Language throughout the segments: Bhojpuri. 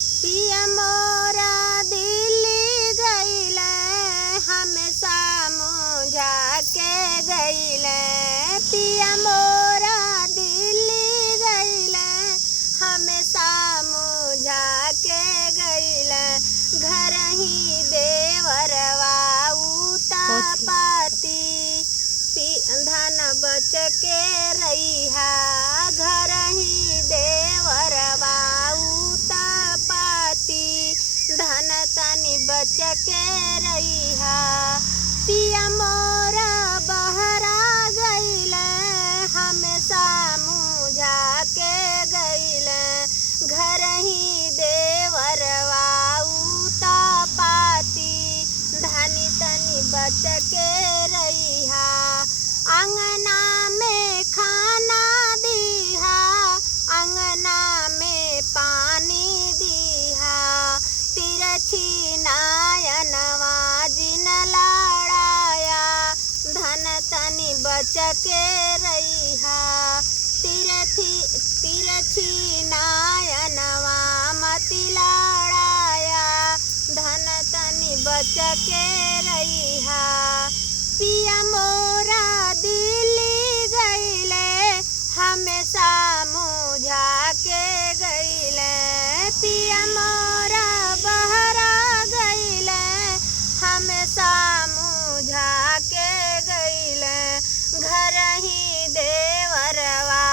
पिया मोरा दिल्ली गईले हमेशा मुझा के गईले। पिया मोरा दिल्ली गईले हमेशा मुझा के गईले। घर ही देवरवा उतापाती धन बच के रहिहा। घर ही देवरवा उतापाती धन तनी बच के रहिहा। पिया मोरा बहरा गईले हमेशा मुझा के गईले। घर ही देवरवा उतापाती धनी तनी बच के रहिहा। अंगना में खाना दीहा अंगना में पानी दीहा। तिरछी नायनवा जिन लाड़ाया धन तनी बच के रहिहा। तिरछी नायनवा मति लाड़ाया धन तनी बच के रहिहा। पिया मोरा दिल्ली गईले हमेशा मुझा के गईले। पिया मोरा बहरा गईले हमेशा मुझा के गईले। घर ही देवरवा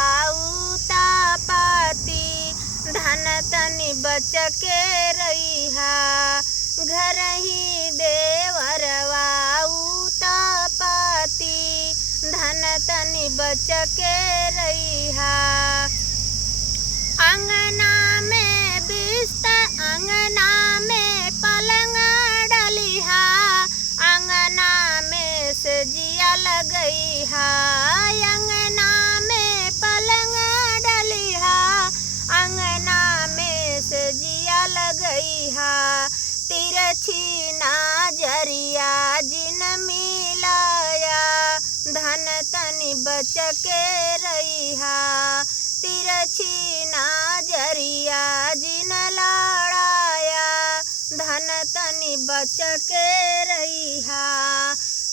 उतापाती धन तनी बच के रहिहा। घर ही देवरवा उतापाती धन तनी बच के रहिहा। अंगना में बिस्तर अंगना में पलंग डलिहा। अंगना में सजिया लगईहा। अंगना में पलंग डलिहा अंगना में सजिया लगईहा। तिरछी नाजरिया जिन मिलाया धन तनी बच के रहिहा। तिरछी नाजरिया जिन लाड़ाया धन तनी बच के रहिहा।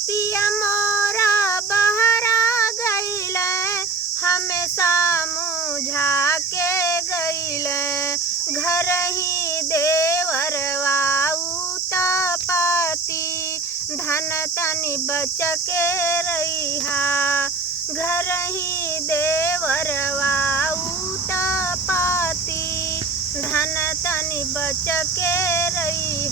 पिया मोरा बहरा गईले हमेशा मुझा के गईले। घर ही देवरवा उतापाती धन तनी बच के रहिहा। घर ही देवरवा उतापाती धन तनी बच के रहिहा।